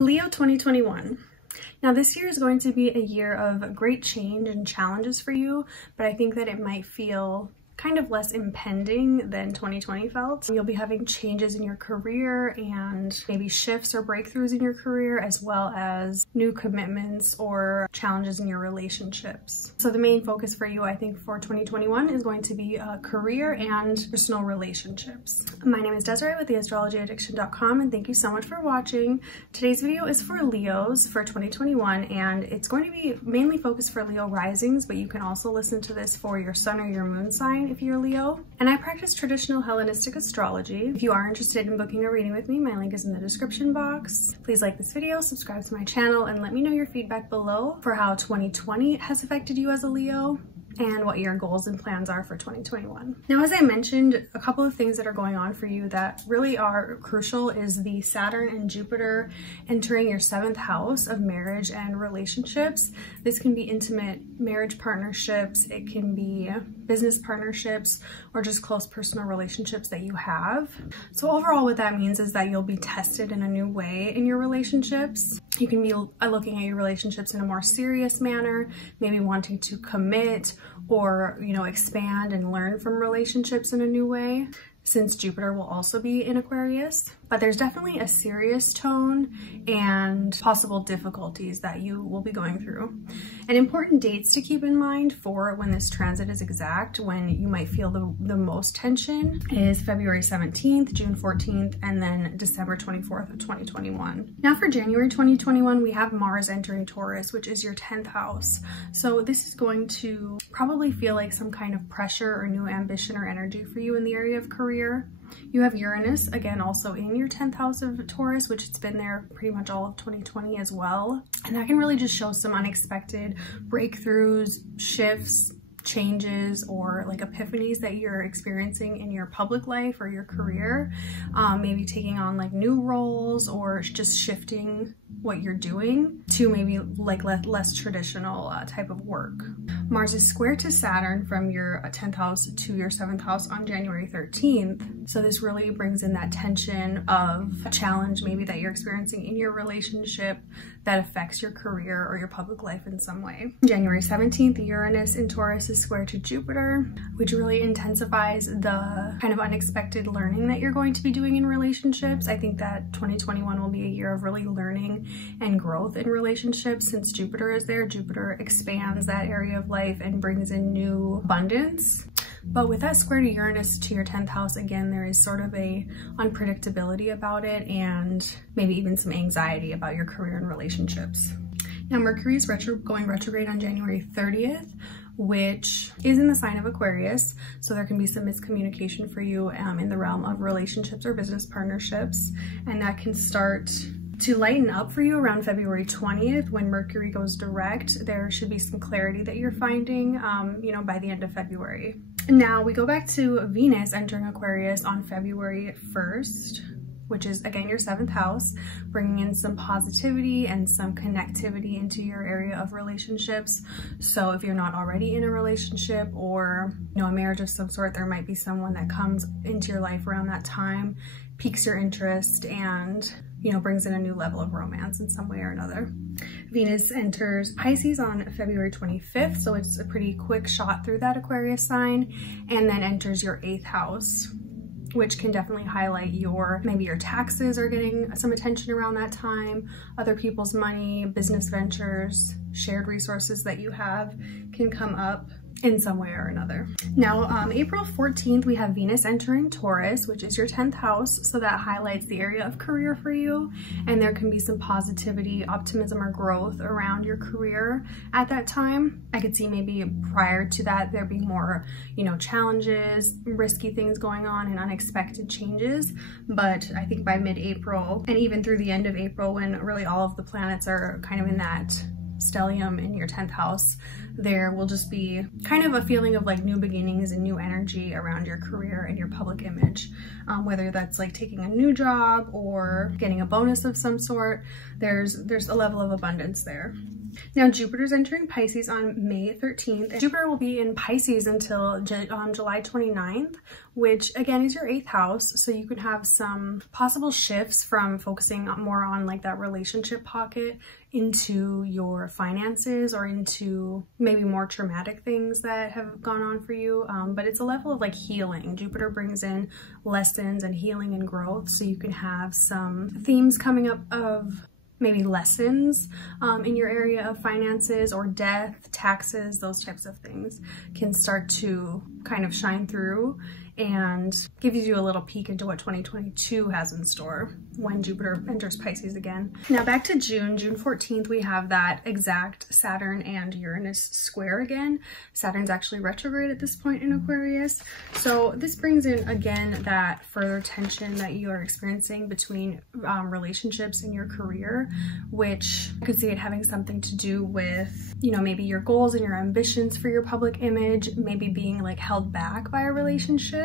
Leo 2021. Now this year is going to be a year of great change and challenges for you, but I think that it might feel kind of less impending than 2020 felt. You'll be having changes in your career and maybe shifts or breakthroughs in your career, as well as new commitments or challenges in your relationships. So the main focus for you, I think, for 2021 is going to be career and personal relationships. My name is Desiree with theastrologyaddiction.com, and thank you so much for watching. Today's video is for Leos for 2021, and it's going to be mainly focused for Leo risings, but you can also listen to this for your sun or your moon sign if you're Leo. And I practice traditional Hellenistic astrology. If you are interested in booking a reading with me, my link is in the description box. Please like this video, subscribe to my channel, and let me know your feedback below for how 2020 has affected you as a Leo and what your goals and plans are for 2021. Now, as I mentioned, a couple of things that are going on for you that really are crucial is the Saturn and Jupiter entering your 7th house of marriage and relationships. This can be intimate marriage partnerships, it can be business partnerships, or just close personal relationships that you have. So overall, what that means is that you'll be tested in a new way in your relationships. You can be looking at your relationships in a more serious manner, maybe wanting to commit or, expand and learn from relationships in a new way, since Jupiter will also be in Aquarius. But there's definitely a serious tone and possible difficulties that you will be going through. And important dates to keep in mind for when this transit is exact, when you might feel the most tension, is February 17th, June 14th, and then December 24th of 2021. Now for January 2021, we have Mars entering Taurus, which is your 10th house. So this is going to probably feel like some kind of pressure or new ambition or energy for you in the area of career. You have Uranus, again, also in your 10th house of Taurus, which it's been there pretty much all of 2020 as well. And that can really just show some unexpected breakthroughs, shifts, changes, or like epiphanies that you're experiencing in your public life or your career. Maybe taking on like new roles or just shifting what you're doing to maybe like less traditional type of work. Mars is square to Saturn from your 10th house to your 7th house on January 13th. So this really brings in that tension of a challenge maybe that you're experiencing in your relationship that affects your career or your public life in some way. January 17th, Uranus in Taurus is square to Jupiter, which really intensifies the kind of unexpected learning that you're going to be doing in relationships. I think that 2021 will be a year of really learning and growth in relationships. Since Jupiter is there, Jupiter expands that area of life and brings in new abundance. But with that square to Uranus to your 10th house, again, there is sort of a unpredictability about it and maybe even some anxiety about your career and relationships. Now Mercury is going retrograde on January 30th, which is in the sign of Aquarius. So there can be some miscommunication for you in the realm of relationships or business partnerships. And that can start to lighten up for you around February 20th when Mercury goes direct. There should be some clarity that you're finding, by the end of February. Now we go back to Venus entering Aquarius on February 1st, which is again your 7th house, bringing in some positivity and some connectivity into your area of relationships. So if you're not already in a relationship or a marriage of some sort, there might be someone that comes into your life around that time, piques your interest, and brings in a new level of romance in some way or another. Venus enters Pisces on February 25th, so it's a pretty quick shot through that Aquarius sign, and then enters your 8th house, which can definitely highlight maybe your taxes are getting some attention around that time, other people's money, business ventures, shared resources that you have can come up in some way or another. Now, April 14th, we have Venus entering Taurus, which is your 10th house. So that highlights the area of career for you. And there can be some positivity, optimism, or growth around your career at that time. I could see maybe prior to that, there being more, challenges, risky things going on and unexpected changes. But I think by mid-April and even through the end of April, when really all of the planets are kind of in that stellium in your 10th house, there will just be kind of a feeling of like new beginnings and new energy around your career and your public image. Whether that's like taking a new job or getting a bonus of some sort, there's a level of abundance there. Now Jupiter's entering Pisces on May 13th. Jupiter will be in Pisces until July 29th, which again is your 8th house. So you could have some possible shifts from focusing more on like that relationship pocket into your finances or into maybe more traumatic things that have gone on for you. But it's a level of like healing. Jupiter brings in lessons and healing and growth. So you can have some themes coming up of maybe lessons in your area of finances or death, taxes, those types of things can start to kind of shine through and gives you a little peek into what 2022 has in store when Jupiter enters Pisces again. Now back to June 14th, we have that exact Saturn and Uranus square again. Saturn's actually retrograde at this point in Aquarius. So this brings in again that further tension that you are experiencing between relationships in your career, which I could see it having something to do with, you know, maybe your goals and your ambitions for your public image, maybe being like held back by a relationship.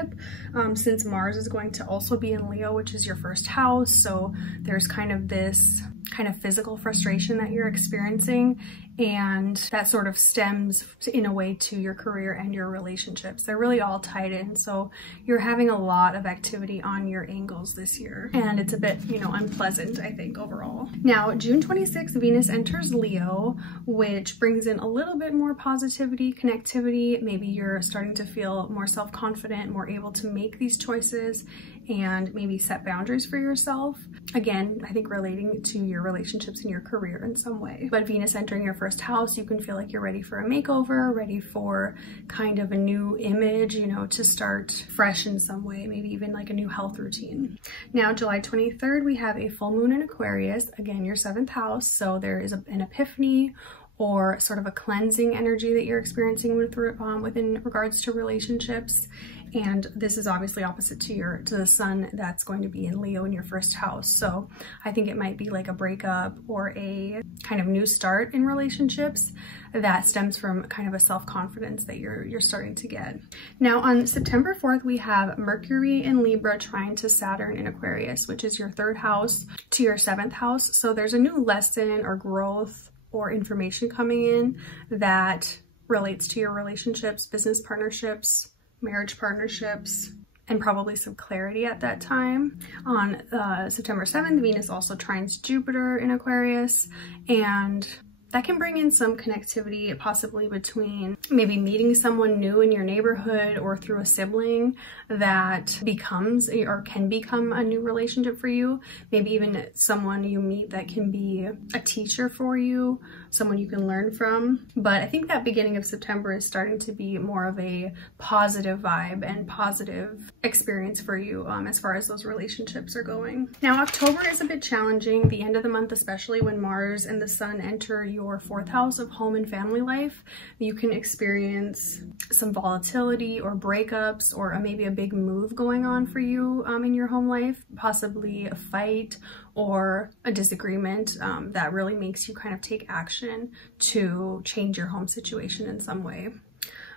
Since Mars is going to also be in Leo, which is your first house. So there's kind of this kind of physical frustration that you're experiencing, and that sort of stems in a way to your career and your relationships. They're really all tied in. So you're having a lot of activity on your angles this year, and it's a bit, you know, unpleasant, I think, overall. Now, June 26th, Venus enters Leo, which brings in a little bit more positivity, connectivity. Maybe you're starting to feel more self-confident, more able to make these choices and maybe set boundaries for yourself. Again, I think relating to your relationships and your career in some way. But Venus entering your first house, you can feel like you're ready for a makeover, ready for kind of a new image, you know, to start fresh in some way, maybe even like a new health routine. Now, July 23rd, we have a full moon in Aquarius, again, your 7th house. So there is an epiphany or sort of a cleansing energy that you're experiencing within regards to relationships. And this is obviously opposite to the sun that's going to be in Leo in your first house. So I think it might be like a breakup or a kind of new start in relationships that stems from kind of a self-confidence that you're starting to get. Now on September 4th, we have Mercury in Libra trine to Saturn in Aquarius, which is your 3rd house to your 7th house. So there's a new lesson or growth or information coming in that relates to your relationships, business partnerships, marriage partnerships, and probably some clarity at that time. On September 7th, Venus also trines Jupiter in Aquarius, and that can bring in some connectivity, possibly between maybe meeting someone new in your neighborhood or through a sibling that becomes or can become a new relationship for you. Maybe even someone you meet that can be a teacher for you, someone you can learn from. But I think that beginning of September is starting to be more of a positive vibe and positive experience for you as far as those relationships are going. Now, October is a bit challenging, the end of the month, especially when Mars and the Sun enter your 4th house of home and family life. You can experience some volatility or breakups or maybe a big move going on for you in your home life, possibly a fight or a disagreement that really makes you kind of take action to change your home situation in some way.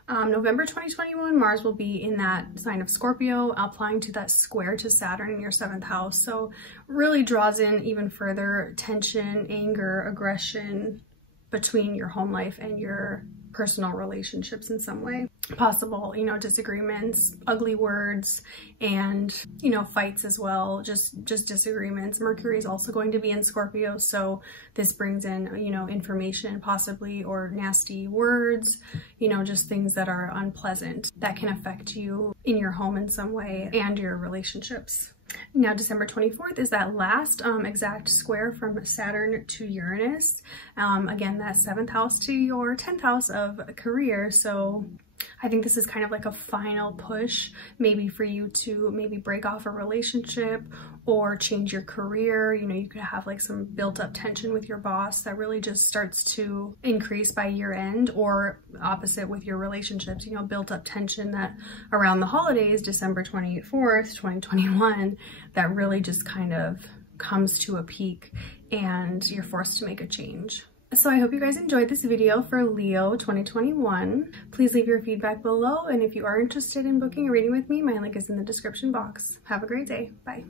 November 2021, Mars will be in that sign of Scorpio, applying to that square to Saturn in your 7th house. So really draws in even further tension, anger, aggression between your home life and your personal relationships in some way. Possible, you know, disagreements, ugly words, and, you know, fights as well, just disagreements. Mercury is also going to be in Scorpio, so this brings in, you know, information possibly, or nasty words, you know, just things that are unpleasant that can affect you in your home in some way and your relationships. Now, December 24th is that last exact square from Saturn to Uranus. Again, that 7th house to your 10th house of career. So I think this is kind of like a final push, maybe for you to maybe break off a relationship or change your career. You know, you could have like some built up tension with your boss that really just starts to increase by year end, or opposite with your relationships, you know, built up tension that around the holidays, December 24th, 2021, that really just kind of comes to a peak and you're forced to make a change. So I hope you guys enjoyed this video for Leo 2021. Please leave your feedback below, and if you are interested in booking a reading with me, my link is in the description box. Have a great day. Bye.